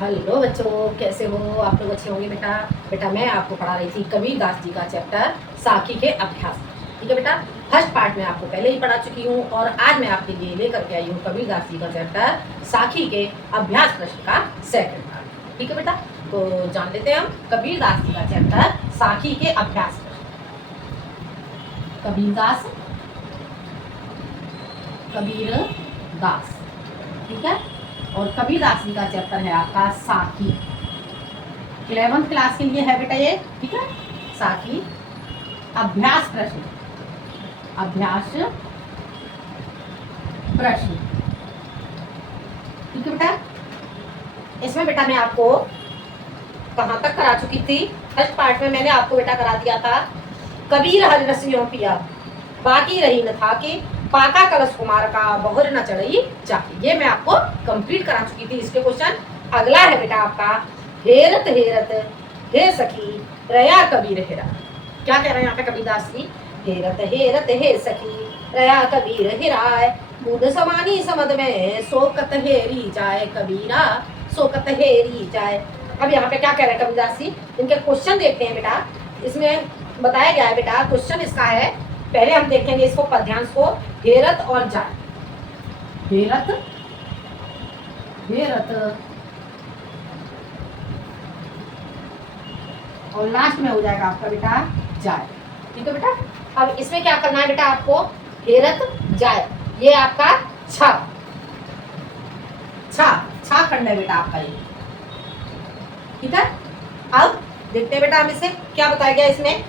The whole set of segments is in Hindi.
हेलो बच्चों, कैसे हो आप लोग? अच्छे होंगे बेटा। बेटा मैं आपको पढ़ा रही थी कबीरदास जी का चैप्टर साखी के अभ्यास। ठीक है बेटा, फर्स्ट पार्ट में आपको पहले ही पढ़ा चुकी हूँ और आज मैं आपके लिए लेकर के आई हूँ कबीरदास जी का चैप्टर साखी के अभ्यास प्रश्न का सेकंड पार्ट। ठीक है बेटा, तो जान लेते हैं हम कबीरदास जी का चैप्टर साखी के अभ्यास प्रश्न। कबीरदास, ठीक है। और कबीरदास जी का चैप्टर है आपका साखी। 11th क्लास के लिए है बेटा ये, ठीक है। साखी अभ्यास प्रश्न, अभ्यास प्रश्न, ठीक है बेटा। इसमें बेटा मैं आपको कहाँ तक करा चुकी थी? फर्स्ट पार्ट में मैंने आपको बेटा करा दिया था कबीर हर रसियों पिया, बाकी रही न था के, पाका कलश कुमार का बहुर न चढ़ई चाकी। ये मैं आपको कंप्लीट करा चुकी थी। इसके क्वेश्चन अगला है बेटा आपका हेरत हेरत हे सखी रया कबीर हेरा। क्या कह रहे हैं यहाँ पे कबीरदास जी? हेरत हेरत हे सखी रया कबीर हेराय, बूढ़ समानी समद में सोकत हेरी जाए कबीरा, सोकत हेरी जाए। अब यहाँ पे क्या कह रहे हैं कबीरदास जी? इनके क्वेश्चन देखते हैं बेटा। इसमें बताया गया है बेटा, क्वेश्चन इसका है, पहले हम देखेंगे इसको पद्यांश को, हेरत और जाए। हेरत हेरत और लास्ट में हो जाएगा आपका बेटा जाए। ठीक है बेटा। अब इसमें क्या करना है बेटा आपको? हेरत जाए, ये आपका छा छा छा खंड है बेटा आपका ये, ठीक है। अब देखते हैं बेटा हम इसे क्या बताया गया इसमें।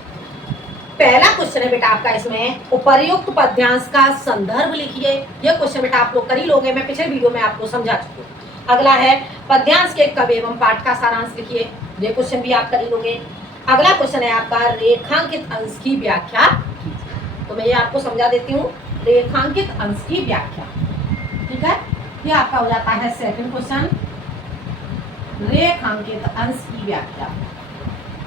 पहला क्वेश्चन है बेटा आपका इसमें, उपर्युक्त पद्यांश का संदर्भ लिखिए। यह क्वेश्चन बेटा आप लोग कर ही लोगे, मैं पिछले वीडियो में आपको समझा चुकी हूँ। अगला है पद्यांश के कवि एवं पाठ का सारांश लिखिए। ये क्वेश्चन भी आप कर ही लोगे। अगला क्वेश्चन है आपका रेखांकित अंश की व्याख्या कीजिए। तो मैं ये आपको समझा देती हूँ, रेखांकित अंश की व्याख्या, ठीक है। ये आपका हो जाता है सेकंड क्वेश्चन, रेखांकित अंश की व्याख्या।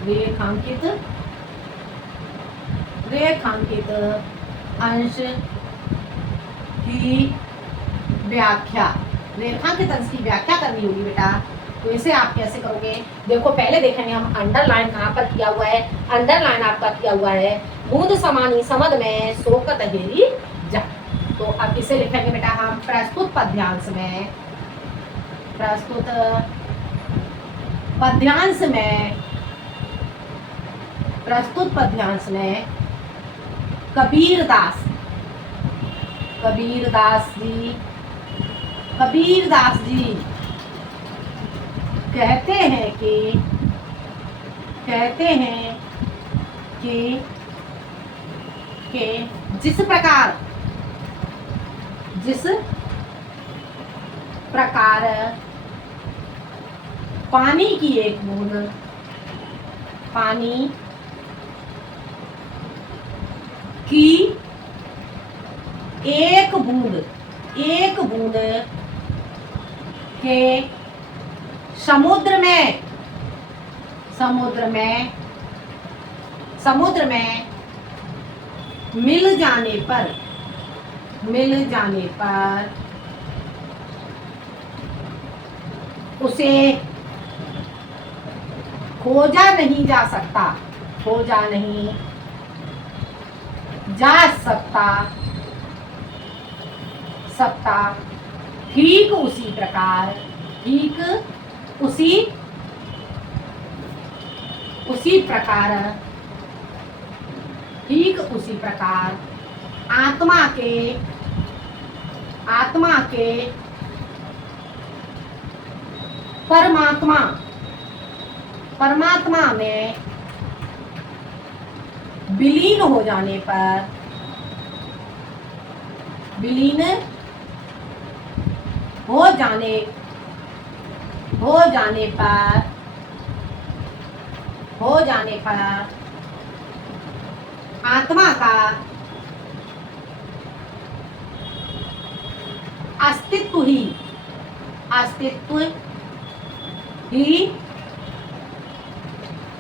रेखांकित अंश की व्याख्या, रेखांकित अंश की व्याख्या करनी होगी बेटा। तो इसे आप कैसे करोगे? देखो पहले देखेंगे हम अंडरलाइन कहाँ पर किया हुआ है। अंडरलाइन आपका किया हुआ है बूंद समानी समद में सोकत हेरी जा। तो अब इसे लिखेंगे बेटा हम प्रस्तुत पद्यांश में, प्रस्तुत पद्यांश में, प्रस्तुत पद्यांश में कबीरदास जी कहते हैं कि जिस प्रकार पानी की एक बूंद, पानी की एक बूंद के समुद्र में मिल जाने पर उसे खोजा नहीं जा सकता, ठीक उसी प्रकार आत्मा के परमात्मा में विलीन हो जाने पर आत्मा का अस्तित्व ही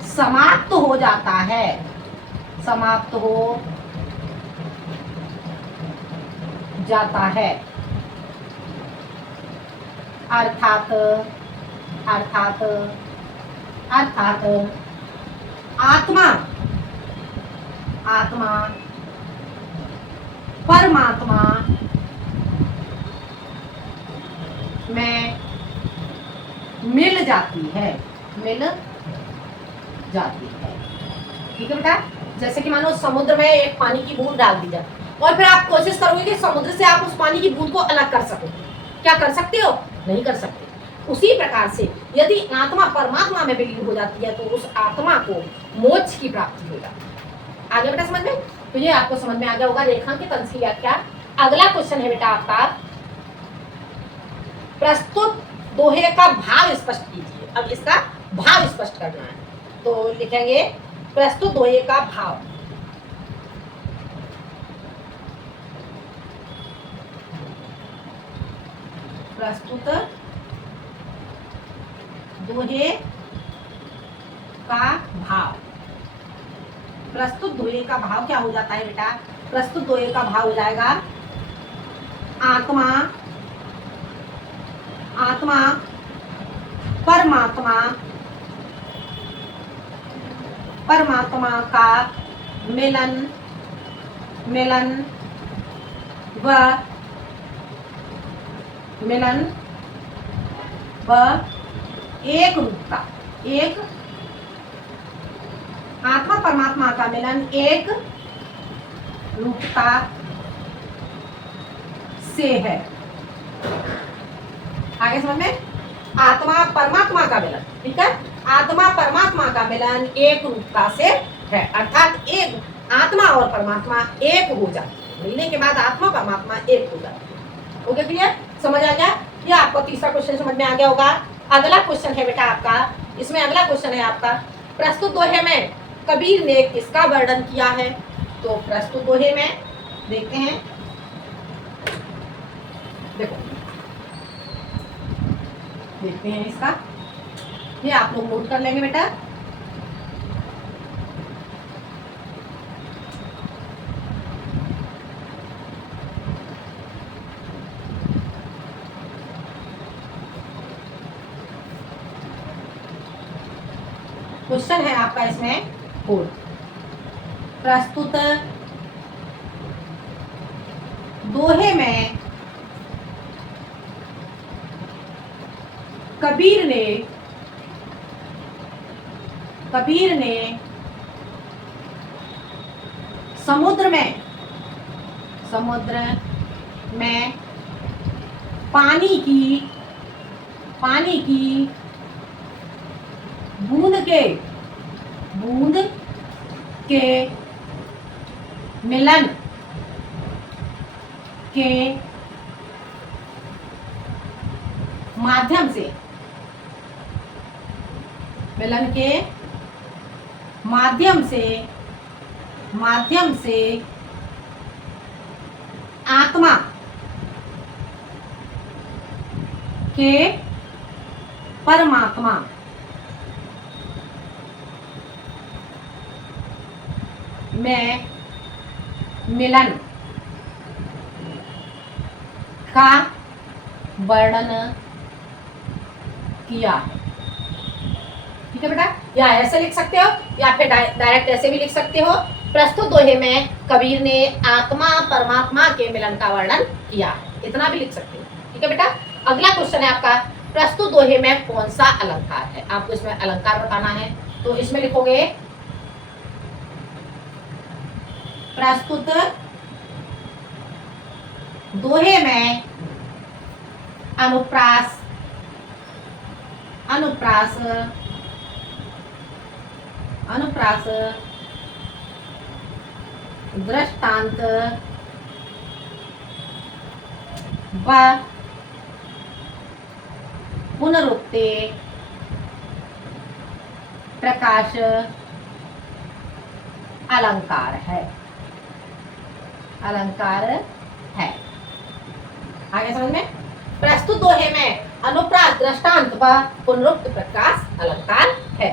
समाप्त हो जाता है, अर्थात अर्थात अर्थात आत्मा आत्मा परमात्मा में मिल जाती है, मिल जाती है। ठीक है बेटा, जैसे कि मानो समुद्र में एक पानी की बूंद डाल दी जाए और फिर आप कोशिश करोगे कि समुद्र से आप उस पानी की बूंद को अलग कर सको, क्या कर सकते हो? नहीं कर सकते। उसी प्रकार से यदि आत्मा परमात्मा में विलीन हो जाती है तो उस आत्मा को मोक्ष की प्राप्ति हो जाती है। आगे बेटा समझ में? तो ये आपको समझ में आ गया होगा रेखांकित अंश की व्याख्या। अगला क्वेश्चन है बेटा आपका, प्रस्तुत दोहे का भाव स्पष्ट कीजिए। अब इसका भाव स्पष्ट करना है तो लिखेंगे प्रस्तुत दोहे का भाव। प्रस्तुत दोहे का भाव। प्रस्तुत दोहे का भाव क्या हो जाता है बेटा? प्रस्तुत दोहे का भाव हो जाएगा आत्मा आत्मा परमात्मा परमात्मा का मिलन मिलन व एक रूपता, एक आत्मा परमात्मा का मिलन एक रूपता से है। आगे समझ में? आत्मा परमात्मा का मिलन, ठीक है, आत्मा परमात्मा का मिलन एक रूपता से है, अर्थात एक आत्मा और परमात्मा एक हो जाती है, मिलने के बाद आत्मा परमात्मा एक हो जाती है। Okay clear? समझ आ गया? ये आपको तीसरा क्वेश्चन समझ में आ गया होगा। अगला क्वेश्चन है बेटा आपका, इसमें अगला क्वेश्चन है आपका, प्रस्तुत दोहे में कबीर ने किसका वर्णन किया है? तो प्रस्तुत दोहे में देखते हैं, देखो देखते हैं इसका, ये आप लोग नोट कर लेंगे बेटा। क्वेश्चन है आपका इसमें 4, प्रस्तुत दोहे में कबीर ने समुद्र में पानी की बूंद के मिलन के माध्यम से आत्मा के परमात्मा में मिलन का वर्णन किया है। ठीक है बेटा, या ऐसे लिख सकते हो या फिर डायरेक्ट ऐसे भी लिख सकते हो, प्रस्तुत दोहे में कबीर ने आत्मा परमात्मा के मिलन का वर्णन किया है, इतना भी लिख सकते हो। ठीक है बेटा, अगला क्वेश्चन है आपका, प्रस्तुत दोहे में कौन सा अलंकार है? आपको इसमें अलंकार बताना है, तो इसमें लिखोगे प्रस्तुत दोहे में अनुप्रास दृष्टांत व पुनरुक्ति प्रकाश अलंकार है। आगे समझ में? प्रस्तुत दोहे में अनुप्रास दृष्टांत व पुनरुक्त प्रकाश अलंकार है।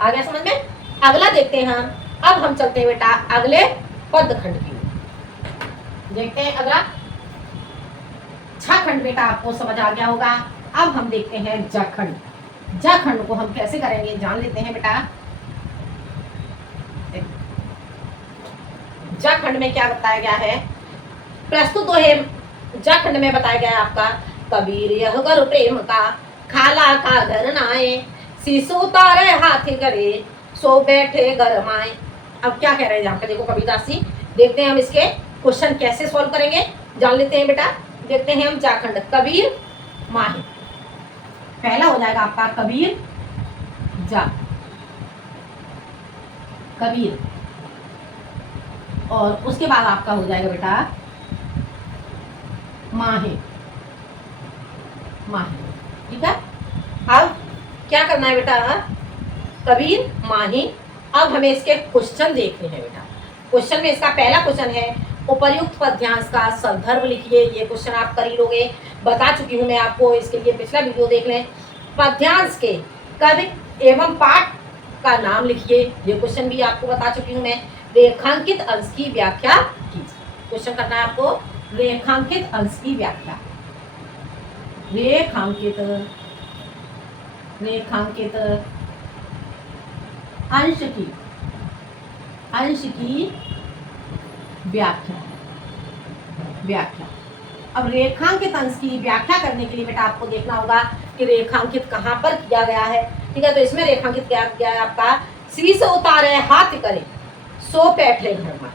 आगे समझ में? अगला देखते हैं हम। अब हम चलते हैं बेटा अगले पद खंड की ओर। देखते हैं अगला 6 खंड बेटा आपको समझ आ गया होगा। अब हम देखते हैं जखंड। जा खंड को हम कैसे करेंगे जान लेते हैं बेटा। जा खंड में क्या बताया गया है, प्रस्तुत दोहे जा खंड में बताया गया है आपका, कबीर यह गर प्रेम का खाला का घर नाए, शिशु तारे हाथी करे सो बैठे घर माए। अब क्या कह रहे हैं यहाँ पे देखो कबीरदास जी, देखते हैं हम इसके क्वेश्चन कैसे सॉल्व करेंगे जान लेते हैं बेटा। देखते हैं हम जाखंड कबीर माही, पहला हो जाएगा आपका कबीर जा, कबीर, और उसके बाद आपका हो जाएगा बेटा माहे, माही, ठीक है। अब क्या करना है बेटा, कबीर माही। अब हमें इसके क्वेश्चन देखने हैं बेटा। क्वेश्चन में इसका पहला क्वेश्चन है, उपर्युक्त पद्यांश का संदर्भ लिखिए। ये क्वेश्चन आप कर ही लोगे, बता चुकी हूं मैं आपको, इसके लिए पिछला वीडियो देख लें। पद्यांश के कवि एवं पाठ का नाम लिखिए, ये क्वेश्चन भी आपको बता चुकी हूं मैं। रेखांकित अंश की व्याख्या कीजिए, क्वेश्चन करना है आपको रेखांकित अंश की व्याख्या। रेखांकित, रेखांकित अंश की व्याख्या, व्याख्या। अब रेखांकित अंश की व्याख्या करने के लिए बेटा आपको देखना होगा कि रेखांकित कहाँ पर किया गया है, ठीक है। तो इसमें रेखांकित क्या किया है आपका, शीश उतारे हाथ करे सो बैठे घर में,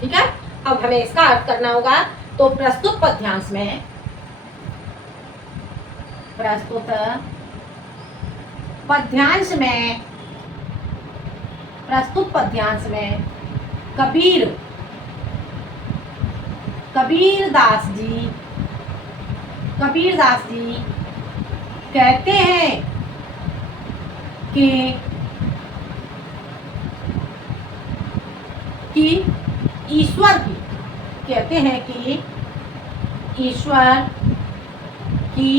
ठीक है। अब हमें इसका अर्थ करना होगा, तो प्रस्तुत पद्यांश में, प्रस्तुत पद्यांश में, प्रस्तुत पद्यांश में कबीर, कबीरदास जी, कबीरदास जी कहते हैं कि ईश्वर की, कहते हैं कि ईश्वर की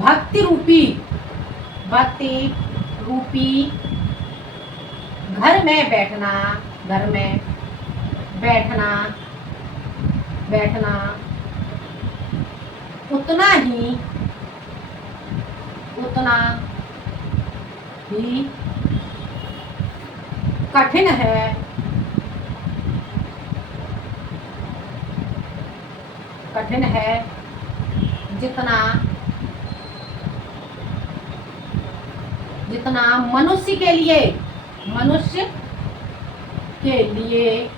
भक्ति रूपी, भक्ति रूपी घर में बैठना, घर में बैठना, बैठना उतना ही, उतना ही कठिन है, कठिन है जितना, जितना मनुष्य के लिए, मनुष्य के लिए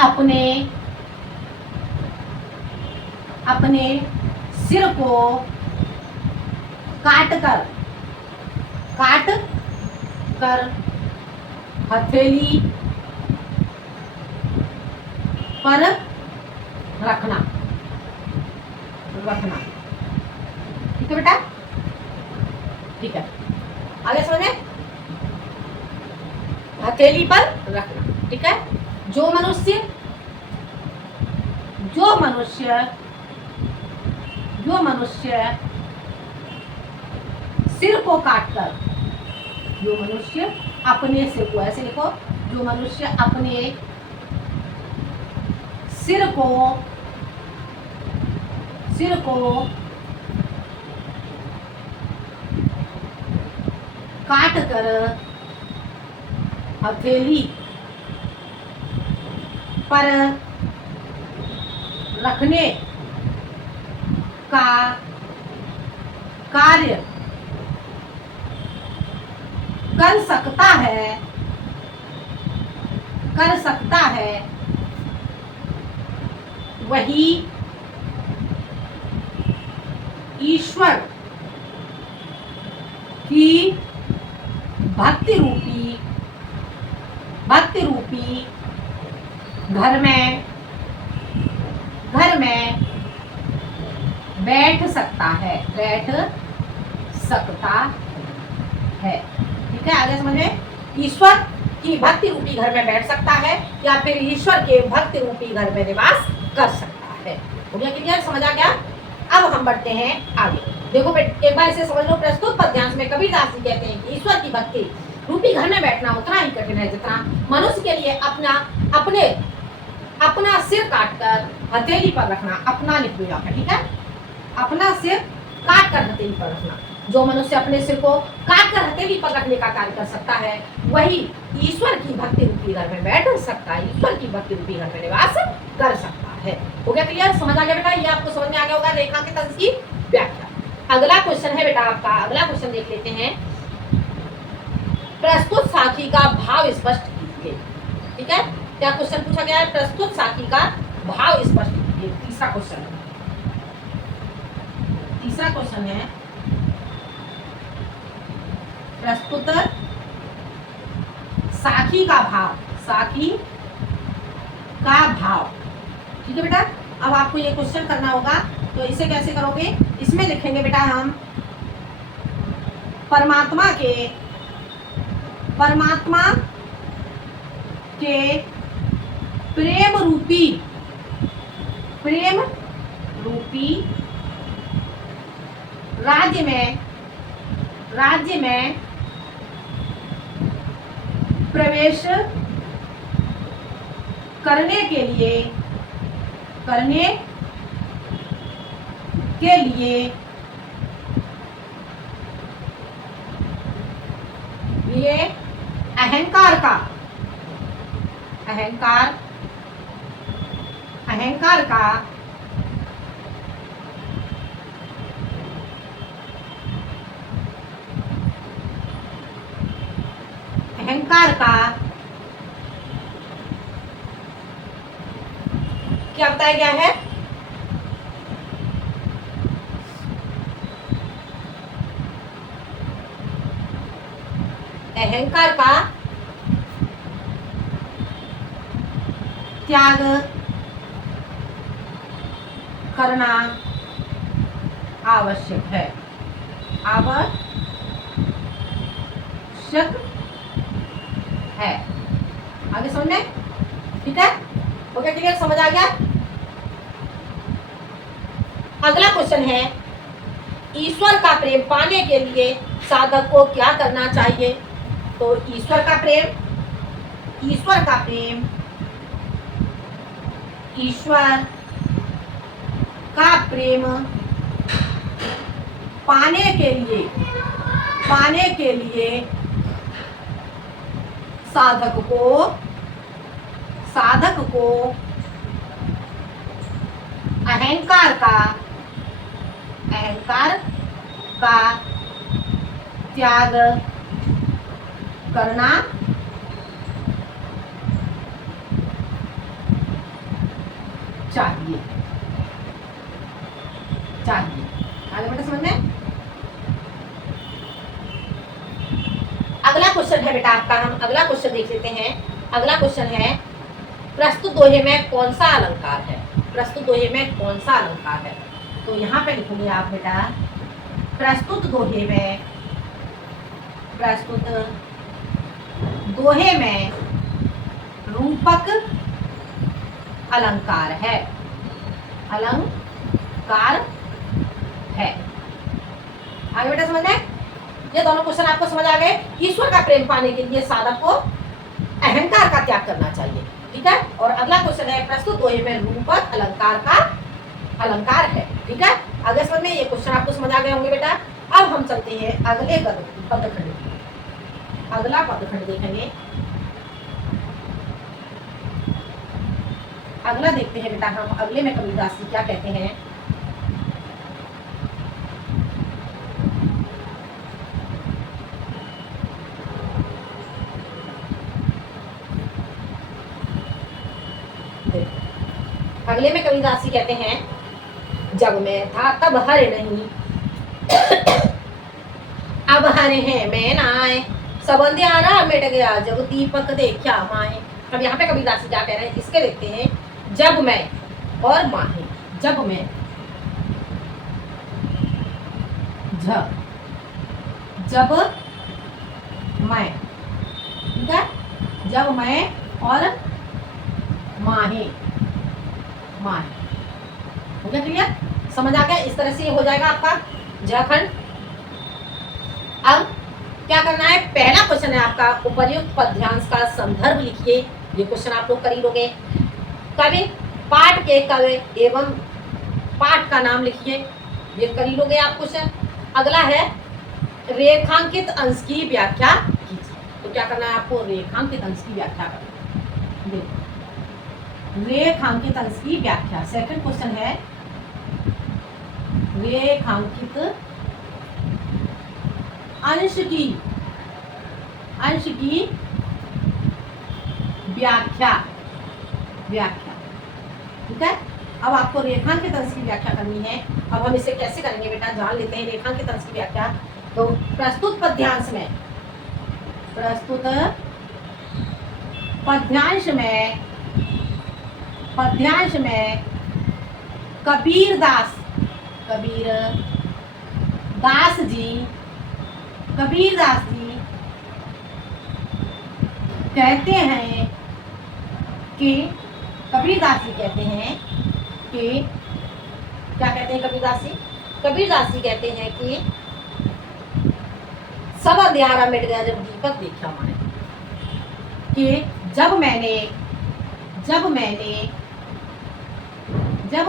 अपने, अपने सिर को काट कर, काट कर हथेली पर रखना, रखना, ठीक है बेटा, ठीक है। आगे समझे, हथेली पर रखना, ठीक है। जो मनुष्य, जो मनुष्य, जो मनुष्य सिर को काटकर, जो मनुष्य अपने सिर को, ऐसे लिखो, जो मनुष्य अपने सिर को, सिर को काट कर हथेली पर रखने का कार्य कर सकता है, कर सकता है, वही ईश्वर की भक्ति रूपी, भक्ति रूपी घर में, घर में बैठ सकता है, बैठ सकता है, ठीक है। आगे समझे, ईश्वर की भक्ति रूपी घर में बैठ सकता है या फिर ईश्वर के भक्ति रूपी घर में निवास कर सकता है। हो गया क्लियर, समझ आ गया। अब हम बढ़ते हैं आगे। देखो एक बार इसे समझ लो, प्रस्तुत पद्यांश में कबीरदास जी कहते हैं कि ईश्वर की भक्ति रूपी घर में बैठना उतना ही कठिन है जितना मनुष्य के लिए अपना, अपने, अपना सिर काटकर हथेली पर रखना, अपना लिख दो यहाँ पर, ठीक है। अपना सिर काट कर हथेली पर रखना। जो मनुष्य अपने सिर को काट कर हथेली पर रखने का कार्य कर सकता है, वही ईश्वर की भक्ति रूपी घर में बैठ सकता है, ईश्वर की भक्ति रूपी घर में निवास कर सकता है। हो गया क्लियर? समझ आ गया बेटा? ये आपको समझ में आ गया होगा रेखांकित अंश की व्याख्या। अगला क्वेश्चन है बेटा आपका, अगला क्वेश्चन देख लेते हैं। प्रस्तुत साखी का भाव स्पष्ट कीजिए। ठीक है, क्या क्वेश्चन पूछा गया है? प्रस्तुत साखी का भाव स्पष्ट कीजिए। तीसरा क्वेश्चन है, तीसरा क्वेश्चन है प्रस्तुत साखी का भाव, साखी का भाव। ठीक है बेटा, अब आपको ये क्वेश्चन करना होगा, तो इसे कैसे करोगे? इसमें लिखेंगे बेटा हम परमात्मा के प्रेम रूपी राज्य में प्रवेश करने के लिए ये अहंकार का क्या बताया गया है? अहंकार का त्याग करना आवश्यक है, आगे समझ में? ठीक है, हो गया क्लियर? समझ आ गया? अगला क्वेश्चन है, ईश्वर का प्रेम पाने के लिए साधक को क्या करना चाहिए? तो ईश्वर का प्रेम पाने के लिए साधक को अहंकार का त्याग करना चाहिए। आगे बेटा समझ में? अगला क्वेश्चन है बेटा आपका, हम अगला क्वेश्चन देख लेते हैं। अगला क्वेश्चन है, प्रस्तुत दोहे में कौन सा अलंकार है? प्रस्तुत दोहे में कौन सा अलंकार है? तो यहाँ पे लिखोगे आप बेटा, प्रस्तुत दोहे में रूपक अलंकार है। आगे बेटा समझ में? ये दोनों क्वेश्चन आपको समझ आ गए। ईश्वर का प्रेम पाने के लिए साधक को अहंकार का त्याग करना चाहिए। ठीक है, और अगला क्वेश्चन है, प्रस्तुत दोहे में रूपक अलंकार है। ठीक है, आगे समझ में? ये क्वेश्चन आपको समझ आ गए होंगे बेटा। अब हम चलते हैं अगले पदखंड। अगला पदखंड देखेंगे। अगला देखते हैं बेटा हम, अगले में कबीरदास जी क्या कहते हैं। अगले में कबीरदास जी कहते हैं, जब मैं था तब हरे नहीं, अब हरे हैं मैं नाए, सब अंधियारा मिट गया जब दीपक देखा माए। अब यहाँ पे कबीरदास जी क्या कह रहे हैं, इसके देखते हैं। जब मैं और माहे, जब मैं, जब मैं, ठीक है, जब मैं और माहे, हो गया क्लियर? समझ आ गया? इस तरह से हो जाएगा आपका जखंड। अब क्या करना है, पहला क्वेश्चन है आपका, उपर्युक्त पद्यांश का संदर्भ लिखिए। ये क्वेश्चन आप लोग कर ही लोगे। कवि, पाठ के कवि एवं पाठ का नाम लिखिए। ये कर ही लोगे आप क्वेश्चन। अगला है रेखांकित अंश की व्याख्या कीजिए। तो क्या करना है आपको, रेखांकित अंश की व्याख्या करना। देखो रेखांकित अंश की व्याख्या, सेकंड क्वेश्चन है रेखांकित अंश की व्याख्या। ठीक है, अब आपको रेखांकित अंश की व्याख्या करनी है। अब हम इसे कैसे करेंगे बेटा, जान लेते हैं रेखांकित अंश की व्याख्या। तो प्रस्तुत पद्यांश में कबीर दास जी कहते हैं कि क्या कहते हैं कबीरदास जी कहते हैं कि सब अंधियारा मिट गया जब दीपक देखा मैंने। कि जब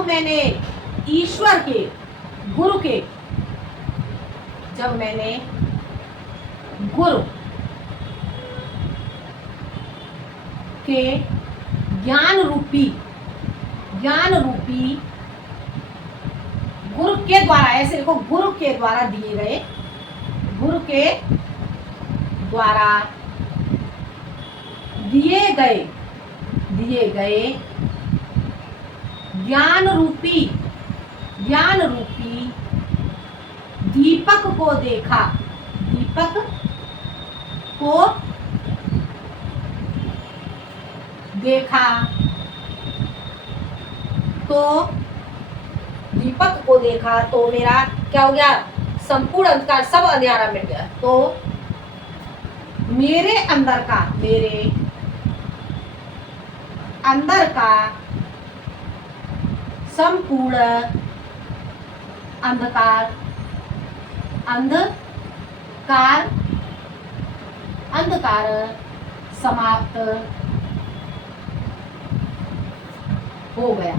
मैंने ईश्वर के गुरु के ज्ञान रूपी गुरु के द्वारा, ऐसे देखो, गुरु के द्वारा दिए गए ज्ञान रूपी दीपक को देखा तो मेरा क्या हो गया, संपूर्ण अंधकार, सब अंधियारा मिट गया। तो मेरे अंदर का संपूर्ण अंधकार समाप्त हो गया।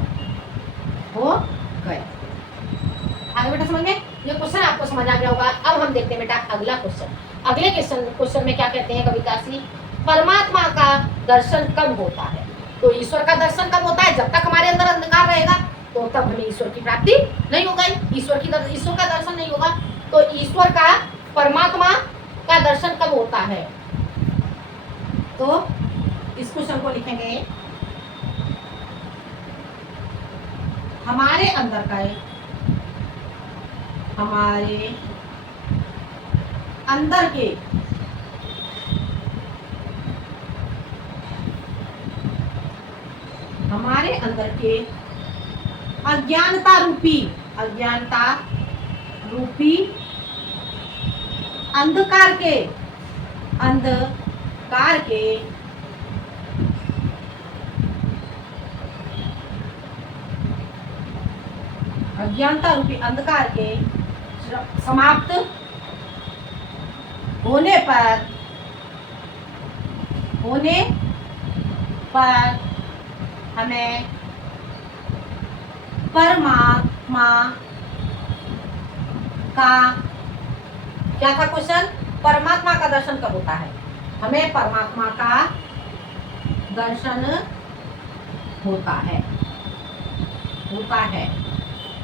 आगे बेटा समझ में, ये क्वेश्चन आपको समझ आ गया होगा। अब हम देखते हैं बेटा अगला क्वेश्चन। अगले क्वेश्चन में क्या कहते हैं कबीरदास जी, परमात्मा का दर्शन कब होता है। तो ईश्वर का दर्शन कब होता है, जब तक हमारे अंदर अंधकार रहेगा तो तब हमें ईश्वर की प्राप्ति नहीं होगी, ईश्वर का दर्शन नहीं होगा। तो ईश्वर का, परमात्मा का दर्शन कब होता है। तो इस क्वेश्चन को लिखेंगे, हमारे अंदर के अज्ञानता रूपी अंधकार के समाप्त होने पर हमें परमात्मा का, क्या था क्वेश्चन, परमात्मा का दर्शन कब होता है, हमें परमात्मा का दर्शन होता है।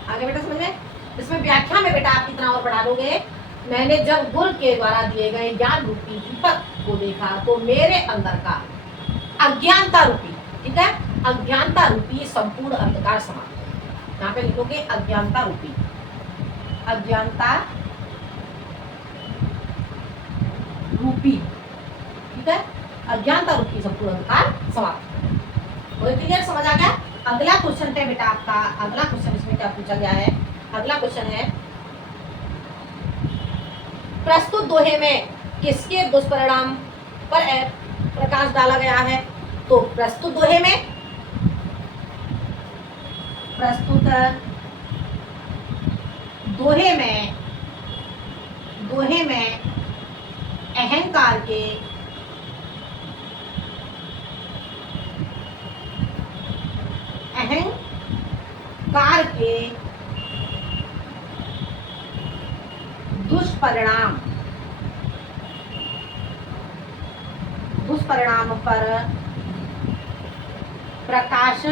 आगे बेटा समझ में, इसमें व्याख्या में बेटा आप कितना और बढ़ा दोगे। मैंने जब गुरु के द्वारा दिए गए ज्ञान रूपी दीपक को देखा तो मेरे अंदर का अज्ञानता रूपी, ठीक है, अज्ञानता रूपी संपूर्ण अंधकार समाप्त। यहाँ पे लिखोगे अज्ञानता रूपी ठीक है, अज्ञानता रूपी संपूर्ण अंधकार समाप्त। क्लियर, समझ आ गया। अगला क्वेश्चन है बेटा आपका, अगला क्वेश्चन इसमें क्या पूछा गया है, अगला क्वेश्चन है प्रस्तुत दोहे में किसके दुष्परिणाम पर प्रकाश डाला गया है। तो प्रस्तुत दोहे में अहंकार के दुष्परिणाम, दुष्परिणाम पर प्रकाश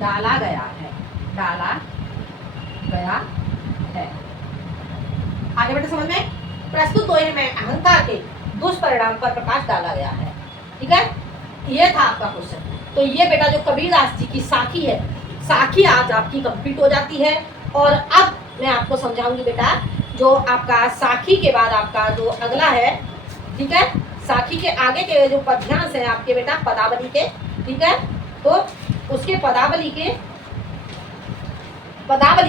डाला गया है, डाला गया है। आगे बेटा समझ में, प्रस्तुत दोहे में अहंकार के दुष्परिणाम पर प्रकाश डाला गया है। ठीक है, ये था आपका क्वेश्चन। तो ये बेटा जो कबीरदास जी की साखी है, साखी आज आपकी कंप्लीट हो जाती है। और अब मैं आपको समझाऊंगी बेटा जो आपका साखी के बाद आपका जो अगला है, ठीक है, साखी के आगे के जो पद्यांश है आपके बेटा पदावली के, ठीक है, तो उसके पदावली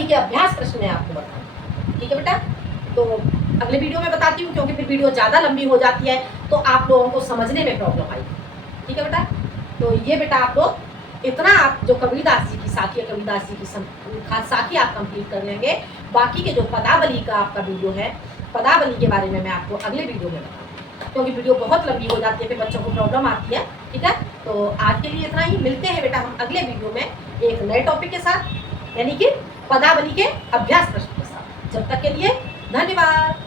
के अभ्यास प्रश्न मैं आपको बताऊँ। ठीक है बेटा, तो अगले वीडियो में बताती हूँ क्योंकि फिर वीडियो ज़्यादा लंबी हो जाती है तो आप लोगों को समझने में प्रॉब्लम आएगी। ठीक है बेटा, तो ये बेटा आप लोग इतना आप जो कबीरदास जी की साखी है, कबीरदास जी की साखी आप कंप्लीट कर लेंगे। बाकी के जो पदावली का आपका वीडियो है, पदावली के बारे में मैं आपको अगले वीडियो में बताऊँ क्योंकि वीडियो बहुत लंबी हो जाती है, फिर बच्चों को प्रॉब्लम आती है। ठीक है, तो आज के लिए इतना ही। मिलते हैं बेटा हम अगले वीडियो में एक नए टॉपिक के साथ, यानी कि पदावली के अभ्यास प्रश्न के साथ। जब तक के लिए धन्यवाद।